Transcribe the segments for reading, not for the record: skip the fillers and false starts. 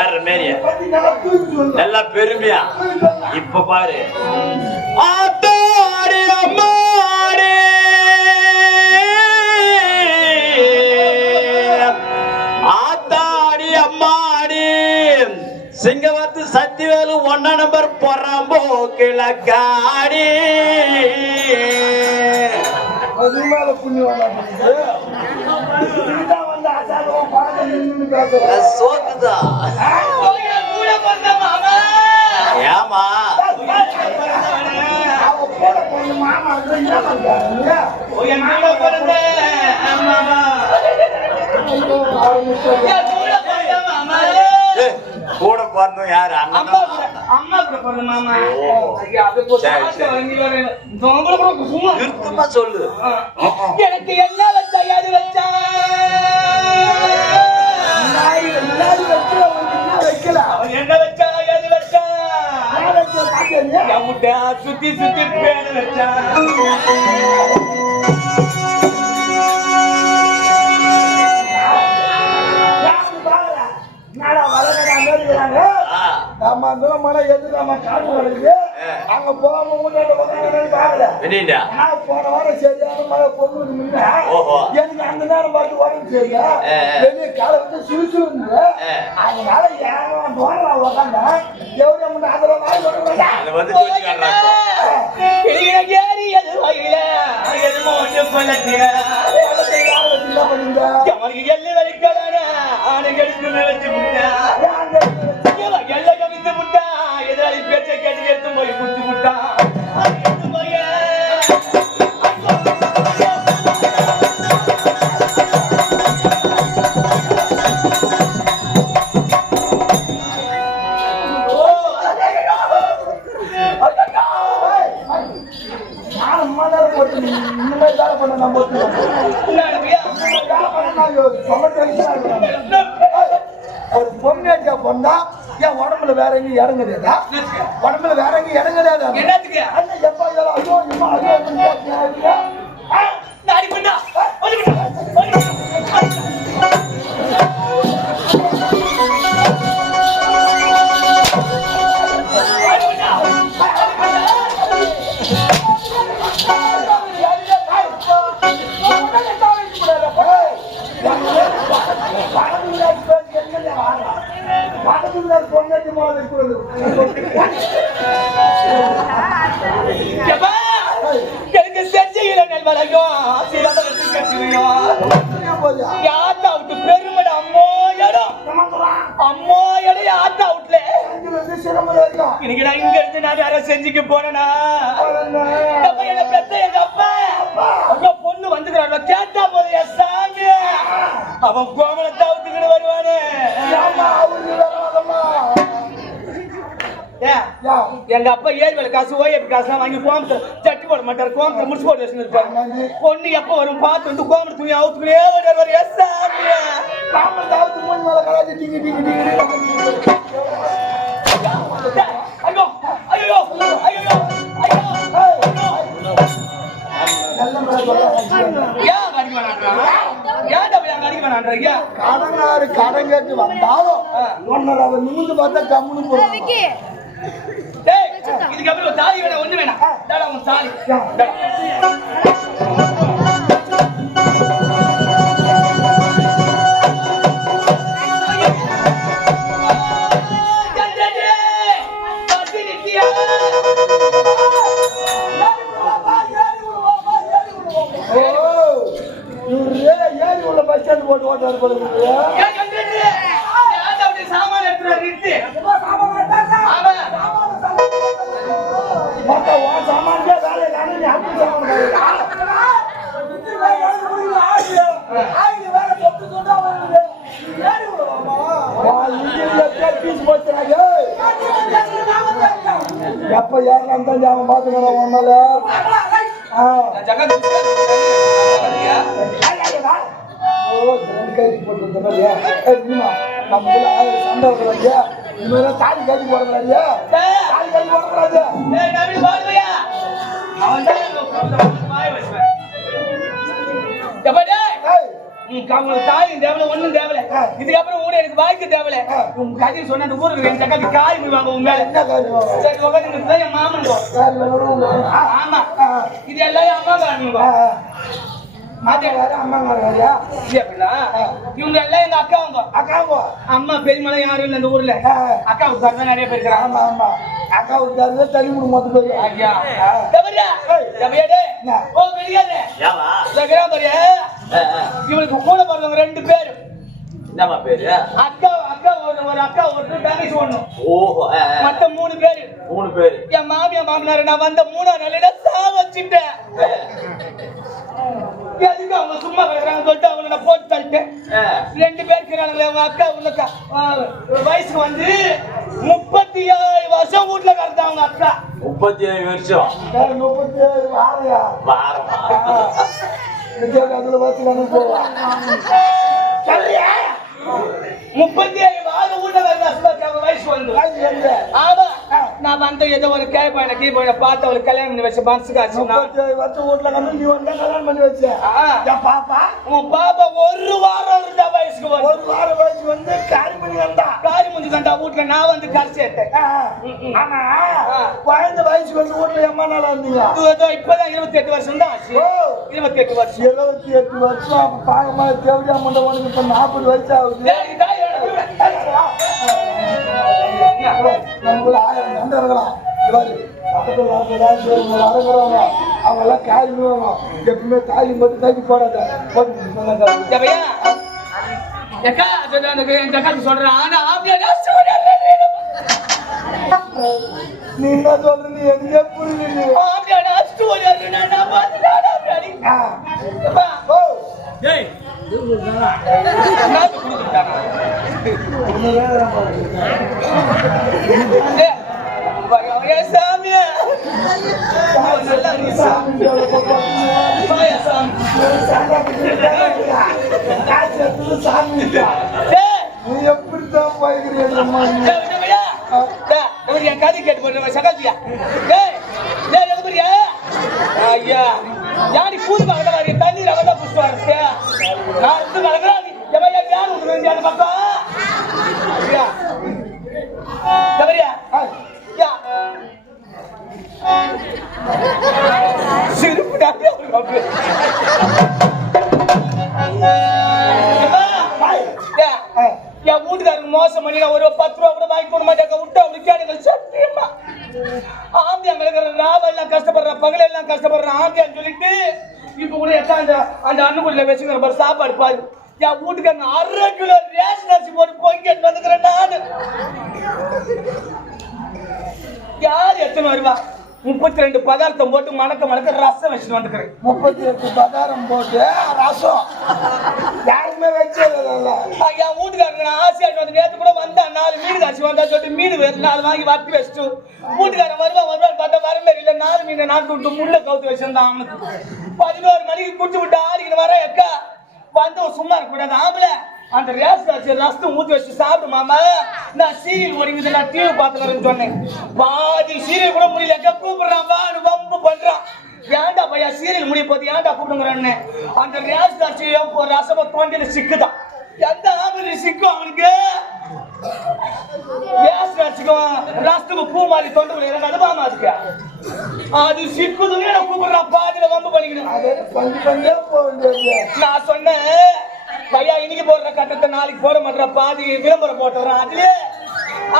ஏற மாரி நல்லா பெருமையா இப்ப பாரு ஆத்தாடி அம்மாடி ஆத்தாடி அம்மாடி சிங்கவத்து சத்திவேலு 1 நம்பர் பொறாம்போ கிழக்காடி சோக்குதா ஏமா கூட பிறந்தோம் யாரு திருத்தமா சொல்லு எனக்கு என்ன வச்சா யாரு வச்சா என்ன வச்சா யாரு வச்சா சுத்தி சுத்தி பேன வச்சா மழை எதுக்கு காடு வருது அங்க போகாம போன வாரம் சரியான மழை பொண்ணு எனக்கு அந்த நேரம் பார்த்து உடம்பு சரியா வெளியே காலை வந்து சுறுசு இருந்தது அதனால ஏன் உட்காந்த எவ்வளவு எள்ளு வரைக்கான எல்லை கவித்து விட்டா எதிராளி பேச்சை கேட்டு எடுத்து போய் குடுத்து விட்டா ஒரு பொண்ணு பொண்ணா என் உடம்புல வேற எங்க இறங்குதா உடம்புல வேற எங்க இறங்குதா என்னத்துக்கு எப்ப ஐயோ எனக்கு செஞ்சையில நெல் வளையும் யாத்தா விட்டு பெருமட அம்மோ இடம் யாத்தா விட்டுல இன்னைக்கு நான் இங்க இருந்து நான் வேற செஞ்சுக்க போனேனா என்ன பெத்த எங்க அப்பா அங்க பொண்ணு வந்துக்கிறான் கேட்டா போது என் சாமி அவன் கோமலத்தை விட்டுக்கிட்டு வருவானு எங்க அப்பா ஏழு காசு ஓஏபி காசு வாங்கி கோமத்தை சட்டி போட மாட்டாரு கோமத்தை முடிச்சு போட்டு வச்சுருப்பாரு பொண்ணு எப்ப வரும் பார்த்து வந்து கோமத்தை துணி அவுத்துக்கிட்டே வருவாரு சாமியா ஐயோ ஐயோ கடனாரு கடன் கேட்டு வந்தாலும் அவர் நிமிந்து பார்த்தா கம்முன்னு போறாங்க இதுக்கப்புறம் தாலி வேணா ஒண்ணு வேணாம் தாலி ஏறி உள்ள பஸ் ஸ்டாண்ட் போட்டு ஓட்டாரு சாமான எடுத்து சாமான்ல வேலை எப்ப ஏறலாம் தான் அவன் பாத்துக்கணும் ஒன்னால கைதி போட்டு சண்டை தாலி கட்டி போடக்கூடாது தாலி கட்டி போடக்கூடாது உங்களுக்கு தாயும் தேவலை ஒண்ணும் தேவலை இதுக்கப்புறம் கூட எனக்கு வாய்க்கு தேவலை உங்க கதையை சொன்ன அந்த ஊருக்கு என் சக்காக்கு காய் விடுவாங்க உங்க மேல என்ன காரியம்? சரி உட்காந்து என் மாமன் காரியம் வேணும். ஆமா இது எல்லாம் அம்மா காரணங்க அம்மா வேறையா? அப்படின்னா இவங்க எல்லாம் எங்க அக்காவுங்க அக்காவோ? அம்மா பெரியமலை யாரும் இல்லை இந்த ஊர்ல அக்காவுக்கு தான் நிறைய பேர் இருக்கிறாங்க. ஆமா ஆமா அக்கா விட்டாரு தனி குடும்பம் மொத்த பேரு. ஐயா தவறியா தவறியாடே ஓ வெளியாதே ஏமா கிராமரியா இவனுக்கு கூட பிறந்தவங்க 2 பேர். என்னம்மா பேரு? அக்கா அக்கா ஒரு அக்கா ஒருத்தர் தங்கச்சி ஒண்ணு. ஓஹோ மொத்த 3 பேர். 3 பேர். என் மாமியா மாமனார் நான் வந்த 3ஆம் நாள்ல சாவச்சிட்டேன். எதுக்கு அவங்க சும்மா கிடக்குறாங்க சொல்லிட்டு அவங்க நான் போட்டு தள்ளிட்டேன். 2 பேர் இருக்கிறாங்களே அவங்க அக்கா உள்ள வயசுக்கு வந்து 37 வருஷம் வீட்டுல கிடந்தா அவங்க அக்கா. 37 வருஷம். 37 வாரையா? வாரமா? அதுல வச்சுக்கானு போவா. 37 வாரம் வீட்டுல கிடந்தா வயசு வந்து. ஆமா நான் வந்து ஏதோ ஒரு கேட்பேன் கீழ்போய் பார்த்து அவளுக்கு கல்யாணம் பண்ணி வச்ச மனசுக்கு ஆச்சு. 37 வருஷம் வீட்டுல கண்டு நீ வந்து கல்யாணம் பண்ணி வச்ச. பாப்பா உன் பாப்பா 1 வாரம் இருந்தா வயசுக்கு வந்து. 1 வாரம் வயசு வந்து காரி பண்ணி வந்தா. காரி முஞ்சி கண்டா வீட்டுல நான் வந்து கரை சேர்த்தேன். ஆமா குழந்தை வயசுக்கு வந்து வீட்டுல எம்மா நாளா இருந்தீங்க? இப்பதான் 28 வருஷம் தான் ஆச்சு. 28 வருஷம். 28 வருஷம் அப்ப பாகமா தேவையா முண்டை உனக்கு இப்ப 40 வயசு ஆகுது. நம்மள 1000 நண்பர் இருக்கலாம். பக்கத்துல அடங்குறவங்க அவங்க எல்லாம் காய் விடுவாங்க. எப்பவுமே காய் மட்டும் தூக்கி போடாத. நீ என்ன சொல்ற? நீ எனக்கே புரியல. நீ எப்படித்தான் போய்கிறீங்க? என் கதை கேட்டு போடுற சகாஜியா ஐயா யாரு கூது வாங்க தண்ணீர் அவதான் புஷ்பாரு நான் இருந்து நடக்கிறான் யாரு விட்டுருந்தீங்க அந்த பக்கம் தவறியா சிரிப்பு என் வீட்டுக்காரங்க மோசம் பண்ணி ஒரு 10 ரூபா கூட வாங்கி போட மாட்டேங்க விட்டு அவனுக்கு கேடுங்க சத்தியமா ஆம்பியாங்களுக்கு ராவெல்லாம் கஷ்டப்படுற பகலெல்லாம் கஷ்டப்படுற ஆம்பியான்னு சொல்லிட்டு இப்ப கூட அந்த அண்ணுக்குள்ள வச்சுக்கிற மாதிரி சாப்பாடு பாரு என் வீட்டுக்காரங்க 1/2 கிலோ ரேஷன் அரிசி போட்டு பொங்கல் வந்துக்கிறேன் நானு யார் எத்தனை வருவா 32 பதார்த்தம் போட்டு மணக்க ரசம் வச்சுட்டு வந்துக்கிறேன். 38 பதாரம் போட்டு ரசம் யாருமே வச்சது என் வீட்டுக்காரங்க ஆசையாட்டு வந்து நேற்று கூட வந்தா 4 மீன் காட்சி வந்தா சொல்லிட்டு மீன் 4 வாங்கி வறுத்து வச்சுட்டு வீட்டுக்காரன் வருவான் பார்த்தா வரமே இல்லை 4 மீனை நாட்டு விட்டு முள்ள கவுத்து வச்சிருந்தான் அவனுக்கு 11 மணிக்கு குடிச்சு விட்டு ஆடிக்கிட்டு வர எக்கா வந்து சும்மா இருக்கக்கூடாது ஆம்பளை அந்த ரசம் ஊத்தி வச்சு சாப்பிடு மாமா நான் சீரியல் ஓடிங்குது நான் டிவி பார்த்துக்கிறேன்னு சொன்னேன் பாதி சீரியல் கூட முடியல கூப்பிடுறான் வான்னு வம்பு பண்றான் ஏன்டா பையா சீரியல் முடிய போது ஏன்டா கூப்பிடுங்கிறான்னு அந்த ரசம தோண்டில சிக்குதான் எந்த ஆம்பளை சிக்கும் அவனுக்கு ரசத்துக்கு பூ மாதிரி தொண்டு விடுறாங்க மாமா அதுக்கு அது சிக்குதுன்னு கூப்பிடுறான் பாதியில வம்பு பண்ணிக்கணும் நான் சொன்னேன் பையா இன்னைக்கு போடுற கட்டத்தை நாளைக்கு போட மாட்டேற பாதி விளம்பரம் போட்டுறான் அதுலயே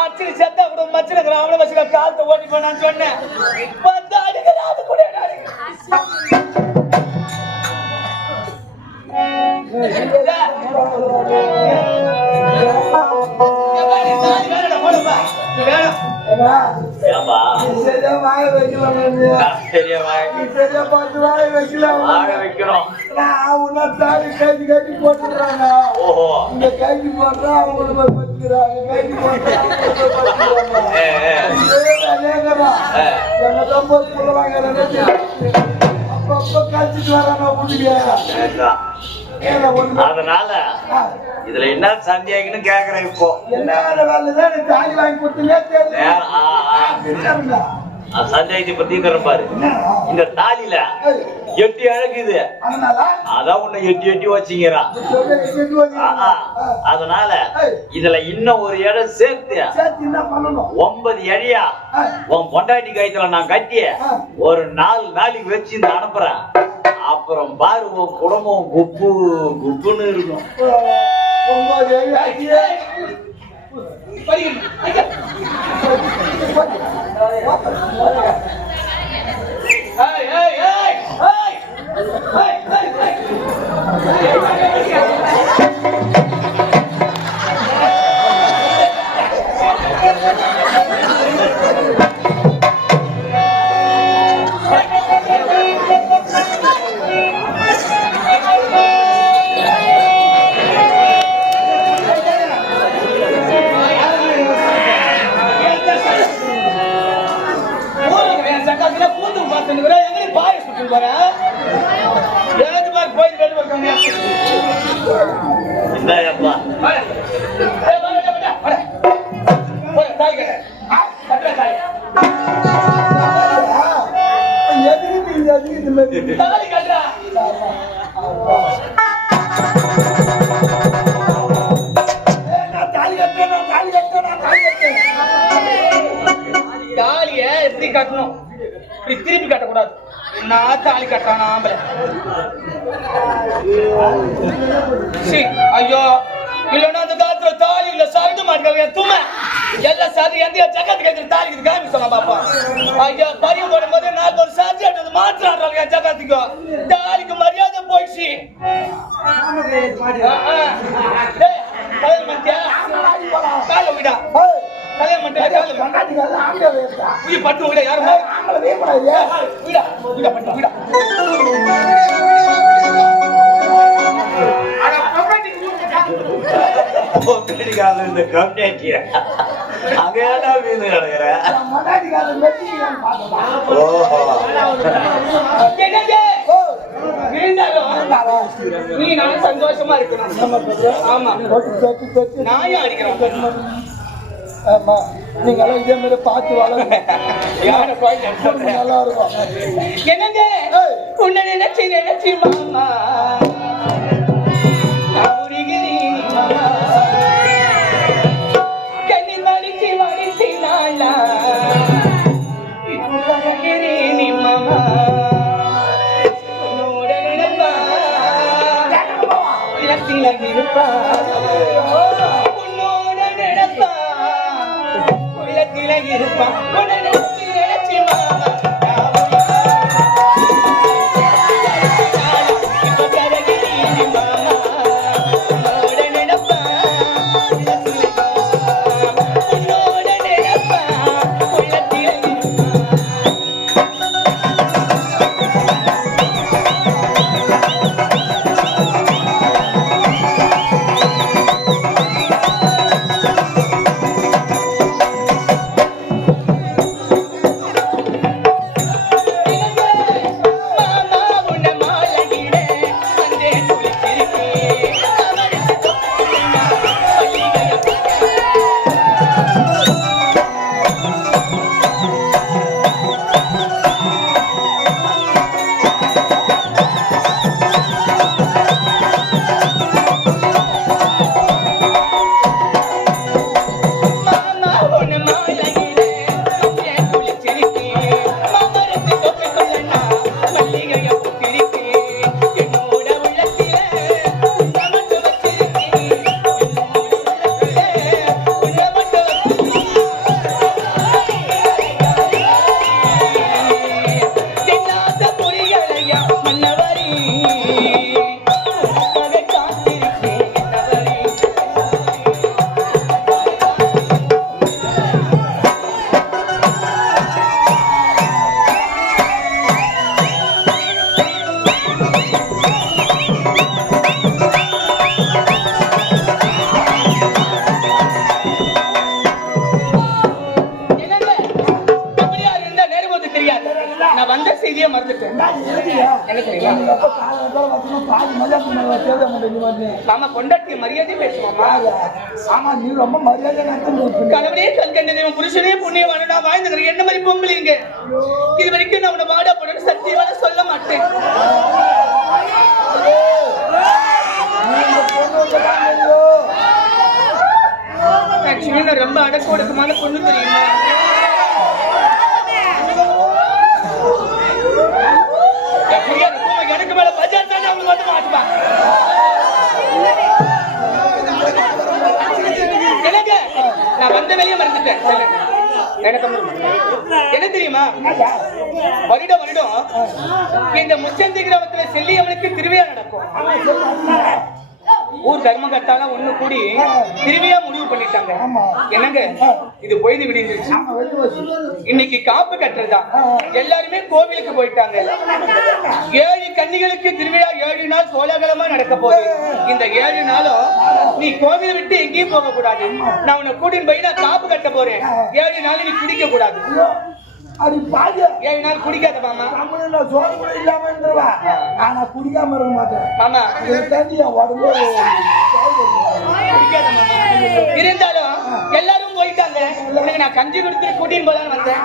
அச்சடி செத்த கூட மச்சிருக்கிற அவனை வச்சுக்க காலத்தை ஓட்டி போனான்னு சொன்னேன் வந்து அடிக்கிறான் அது கூட வாய வைக்கலாம் தாலி கைது கட்டி போட்டுறாங்க இந்த கைது போடுறா அவங்களுக்கு பத்துக்கிறாங்க கைது போடுறாங்க போது சொல்லுவாங்க அப்பப்ப கழிச்சிட்டு வராங்க வீட்டுக்கு அதனால இதுல என்ன சந்தேகம்னு கேக்குறேன் இப்போ என்ன வேலை தாலி வாங்கி கொடுத்தீங்க சந்தேகத்தை பத்தி பாரு இந்த தாலில எட்டி அழகுது. அதனால அதான் உன்னை எட்டி எட்டி வச்சுக்கிறான். அதனால இதுல இன்னும் ஒரு இடம் சேர்த்து என்ன பண்ணணும்? 9 இழையா உன் பொண்டாட்டி கைத்துல நான் கட்டி ஒரு 4 நாளைக்கு வச்சு இந்த அனுப்புறேன். அப்புறம் பாரு உன் குடும்பம் குப்பு குப்புன்னு இருக்கும். 9 ஆச்சு. தாலிய எப்படி கட்டணும்? இப்படி திருப்பி கட்டக்கூடாது. நான் தாலி கட்டான ஆம்பளை. ஐயோ இல்லன்னா அந்த காலத்துல தாலி இல்ல சரடு மாட்டாங்க தும்மை எல்லாம் சாதி எந்த ஜகத்துக்கு தாலிக்கு காமி சொன்னா பாப்பா. ஐயா பரியம் போடும் போது 4 சாதி அது மாற்றாடுறாங்க என் ஜகத்துக்கு. தாலிக்கு மரியாதை போயிடுச்சு. கல்யாணம் பண்ணியா? கால விடா கல்யாணம் பண்ணியா? பட்டு விட யாரும் விடா விடா பட்டு விடா. இந்த கம்யூனிட்டி அங்க ஏடா வீடு கிடக்குற? ஓஹோ நீ நான் சந்தோஷமா இருக்கணும். ஆமா நான் அடிக்கிறேன். ஆமா நீங்க எல்லாம் இதே மாதிரி பார்த்து வளருங்க. நல்லா இருக்கும். என்னங்க உன்னை நினைச்சு நினைச்சு மாமா கண்ணி மடிச்சு மடிச்சு நாளா நீ மாமா உன்னோட நினைப்பா இலத்தில இருப்பா உன்னோட நினைப்பா இலத்தில இருப்பா உன்னை நினைச்சு நினைச்சு மாமா மாமா பொண்டாட்டி மரியாதை பேசுவாமா? ஆமா நீ ரொம்ப மரியாதை கணவனே கண்கண்டதே புருஷனே புண்ணியவானா வாழ்ந்துக்கிறேன். என்ன மாதிரி பொம்பளைங்க இது வரைக்கும் நான் உன்னை வாடா போடணும் சத்தியமான சொல்ல மாட்டேன். விட்டு ஆக்சுவலி நான் ரொம்ப அடக்க ஒடுக்கமான பொண்ணு தெரியுமா? எனக்கு மேல பஜார் தானே அவங்க வந்து மாட்டுவாங்க. எனக்கு நான் வந்த வெளியே மறந்துட்டேன். என்ன தெரியுமா, வருடம் வருடம் இந்த முச்சந்தி கிராமத்துல செல்லியம்மனுக்கு திருவிழா நடக்கும். ஊர் தர்மகர்த்தால ஒண்ணு கூடி திருவிழா முடிவு பண்ணிட்டாங்க. என்னங்க இது பொய்து விடிஞ்சிருச்சு. இன்னைக்கு காப்பு கட்டுறதா எல்லாருமே கோவிலுக்கு போயிட்டாங்க. 7 கன்னிகளுக்கு திருவிழா 7 நாள் கோலாகலமா நடக்க போகுது. இந்த 7 நாளும் நீ கோவில் விட்டு எங்கேயும் போக கூடாது. நான் உன்னை கூட்டின்னு போய் நான் காப்பு கட்ட போறேன். 7 நாள் நீ குடிக்க கூடாது. அது பாஜ 7 நாள் குடிக்காத மாமா. சோறு கூட இல்லாம இருந்துருவா. ஆனா குடிக்காம இருக்க மாட்டேன் மாமா. உடம்பு குடிக்காத மாமா. இருந்தாலும் எல்லாரும் போயிட்டாங்க. நான் கஞ்சி கொடுத்து கூட்டின்னு போதான் வந்தேன்.